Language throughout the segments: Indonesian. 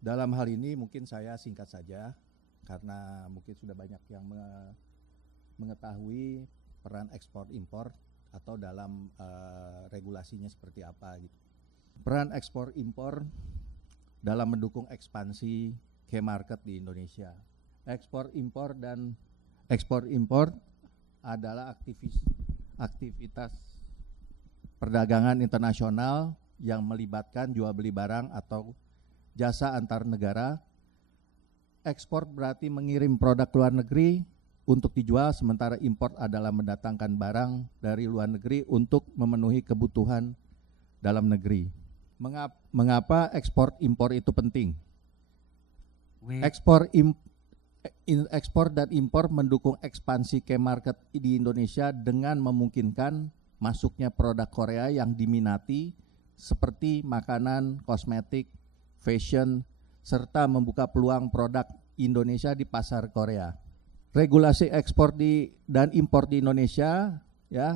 Dalam hal ini mungkin saya singkat saja, karena mungkin sudah banyak yang mengetahui peran ekspor-impor atau dalam regulasinya seperti apa gitu. Peran ekspor-impor dalam mendukung ekspansi key market di Indonesia. Ekspor-impor adalah aktivitas perdagangan internasional yang melibatkan jual beli barang atau jasa antar negara. Ekspor berarti mengirim produk luar negeri untuk dijual, sementara import adalah mendatangkan barang dari luar negeri untuk memenuhi kebutuhan dalam negeri. Mengapa ekspor impor itu penting? Ekspor dan impor mendukung ekspansi key market di Indonesia dengan memungkinkan masuknya produk Korea yang diminati seperti makanan, kosmetik, fashion, serta membuka peluang produk Indonesia di pasar Korea. Regulasi ekspor dan impor di Indonesia,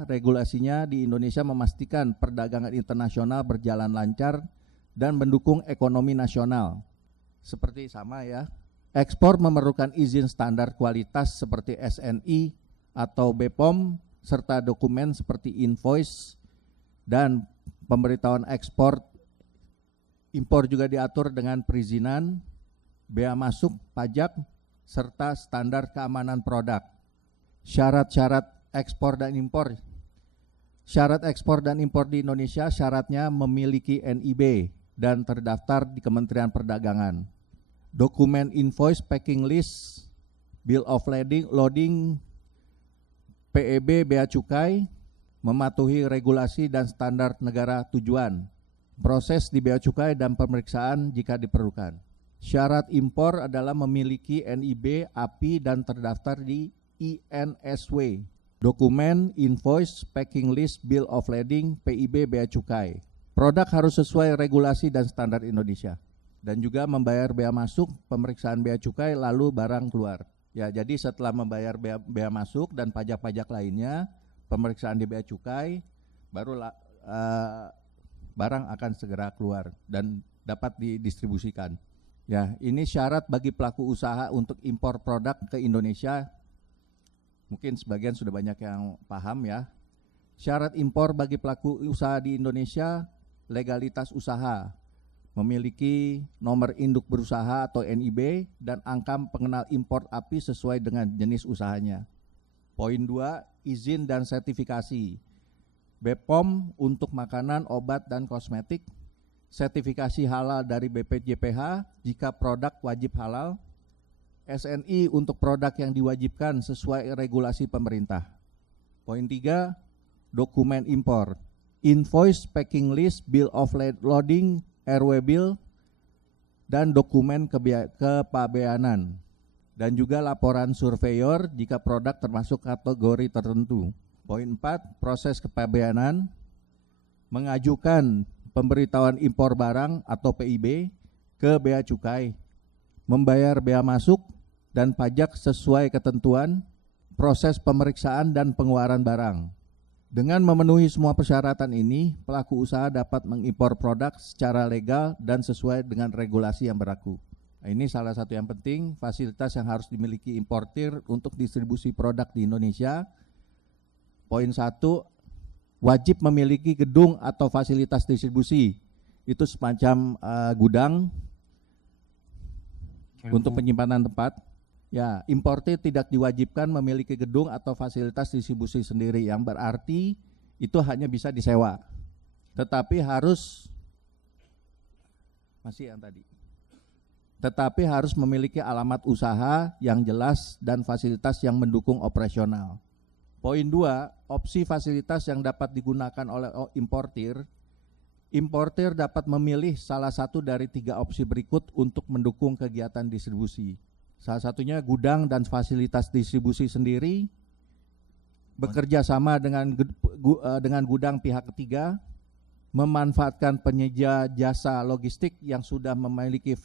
regulasinya di Indonesia memastikan perdagangan internasional berjalan lancar dan mendukung ekonomi nasional. Seperti sama ya, ekspor memerlukan izin standar kualitas seperti SNI atau BPOM, serta dokumen seperti invoice dan pemberitahuan ekspor. Impor juga diatur dengan perizinan, bea masuk, pajak, serta standar keamanan produk. Syarat-syarat ekspor dan impor. Syarat ekspor dan impor di Indonesia syaratnya memiliki NIB dan terdaftar di Kementerian Perdagangan. Dokumen invoice, packing list, bill of loading, PEB, bea cukai, mematuhi regulasi dan standar negara tujuan. Proses di bea cukai dan pemeriksaan jika diperlukan. Syarat impor adalah memiliki NIB, API, dan terdaftar di INSW. Dokumen, invoice, packing list, bill of lading, PIB, bea cukai. Produk harus sesuai regulasi dan standar Indonesia. Dan juga membayar bea masuk, pemeriksaan bea cukai, lalu barang keluar. Ya, jadi setelah membayar bea masuk dan pajak-pajak lainnya, pemeriksaan di bea cukai, baru barang akan segera keluar dan dapat didistribusikan. Ya, ini syarat bagi pelaku usaha untuk impor produk ke Indonesia. Mungkin sebagian sudah banyak yang paham ya. Syarat impor bagi pelaku usaha di Indonesia, legalitas usaha, memiliki nomor induk berusaha atau NIB dan angka pengenal impor API sesuai dengan jenis usahanya. Poin 2, izin dan sertifikasi. BPOM untuk makanan, obat, dan kosmetik. Sertifikasi halal dari BPJPH jika produk wajib halal. SNI untuk produk yang diwajibkan sesuai regulasi pemerintah. Poin 3, dokumen impor. Invoice, packing list, bill of loading, RW bill, dan dokumen kepabeanan. Dan juga laporan surveyor jika produk termasuk kategori tertentu. Poin 4, proses kepabeanan, mengajukan pemberitahuan impor barang atau PIB ke bea cukai, membayar bea masuk dan pajak sesuai ketentuan, proses pemeriksaan dan pengeluaran barang. Dengan memenuhi semua persyaratan ini, pelaku usaha dapat mengimpor produk secara legal dan sesuai dengan regulasi yang berlaku. Nah, ini salah satu yang penting, fasilitas yang harus dimiliki importir untuk distribusi produk di Indonesia. Poin 1, wajib memiliki gedung atau fasilitas distribusi. Itu semacam gudang untuk penyimpanan tempat. Ya, importir tidak diwajibkan memiliki gedung atau fasilitas distribusi sendiri, yang berarti itu hanya bisa disewa. Tetapi harus memiliki alamat usaha yang jelas dan fasilitas yang mendukung operasional. Poin 2, opsi fasilitas yang dapat digunakan oleh importir. Importir dapat memilih salah satu dari 3 opsi berikut untuk mendukung kegiatan distribusi. Salah satunya gudang dan fasilitas distribusi sendiri, bekerja sama dengan gudang pihak ketiga, memanfaatkan penyedia jasa logistik yang sudah memiliki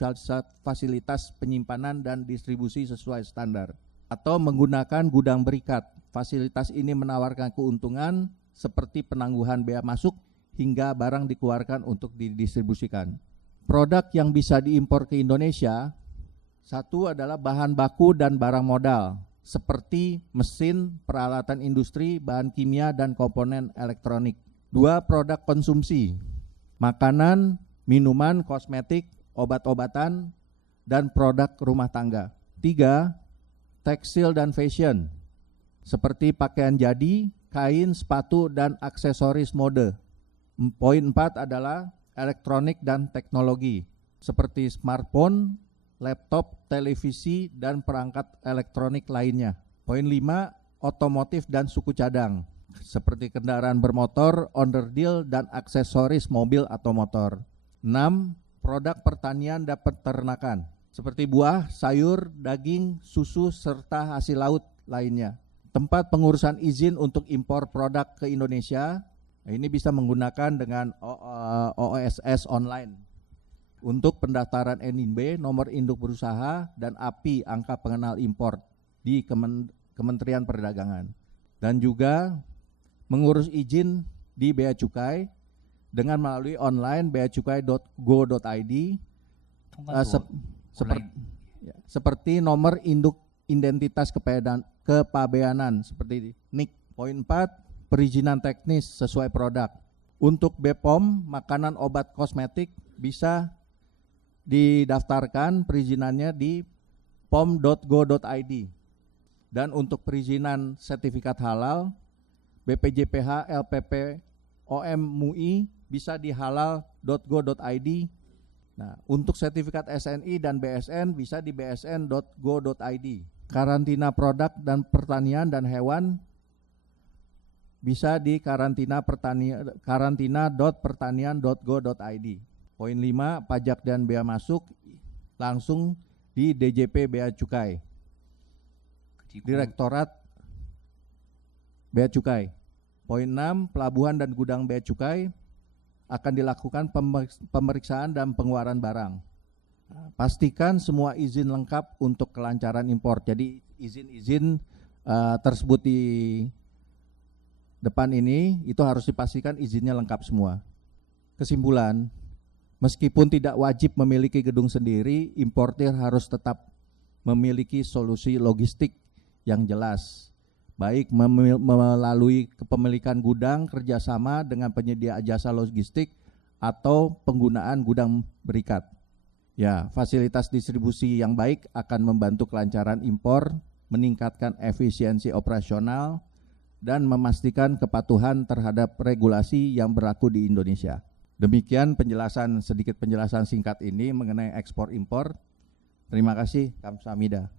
fasilitas penyimpanan dan distribusi sesuai standar, atau menggunakan gudang berikat. Fasilitas ini menawarkan keuntungan seperti penangguhan bea masuk hingga barang dikeluarkan untuk didistribusikan. produk yang bisa diimpor ke Indonesia, satu adalah bahan baku dan barang modal, seperti mesin, peralatan industri, bahan kimia, dan komponen elektronik. 2, produk konsumsi, makanan, minuman, kosmetik, obat-obatan, dan produk rumah tangga. 3, tekstil dan fashion, seperti pakaian jadi, kain, sepatu, dan aksesoris mode. Poin 4 adalah elektronik dan teknologi, seperti smartphone, laptop, televisi, dan perangkat elektronik lainnya. Poin 5, otomotif dan suku cadang, seperti kendaraan bermotor, onderdil, dan aksesoris mobil atau motor. 6, produk pertanian dan peternakan, seperti buah, sayur, daging, susu, serta hasil laut lainnya. Tempat pengurusan izin untuk impor produk ke Indonesia, ini bisa menggunakan dengan OSS online. Untuk pendaftaran NIB, nomor induk berusaha, dan API, angka pengenal impor di Kementerian Perdagangan. Dan juga mengurus izin di Bea Cukai dengan melalui online beacukai.go.id seperti nomor induk identitas kepabeanan seperti NIK. Poin 4, perizinan teknis sesuai produk. Untuk BPOM, makanan, obat, kosmetik bisa didaftarkan perizinannya di pom.go.id. Dan untuk perizinan sertifikat halal, BPJPH, LPP, OM-MUI bisa di halal.go.id. Nah, untuk sertifikat SNI dan BSN bisa di bsn.go.id. Karantina produk dan pertanian dan hewan bisa di karantina.pertanian.go.id. Poin 5, pajak dan bea masuk langsung di DJP Bea Cukai, Direktorat Bea Cukai. Poin 6, pelabuhan dan gudang Bea Cukai akan dilakukan pemeriksaan dan pengeluaran barang. Pastikan semua izin lengkap untuk kelancaran impor. Jadi izin-izin tersebut di depan ini itu harus dipastikan izinnya lengkap semua. Kesimpulan, meskipun tidak wajib memiliki gedung sendiri, importir harus tetap memiliki solusi logistik yang jelas, baik melalui kepemilikan gudang, kerjasama dengan penyedia jasa logistik, atau penggunaan gudang berikat. Ya, fasilitas distribusi yang baik akan membantu kelancaran impor, meningkatkan efisiensi operasional, dan memastikan kepatuhan terhadap regulasi yang berlaku di Indonesia. Demikian sedikit penjelasan singkat ini mengenai ekspor impor. Terima kasih, Kamsahamnida.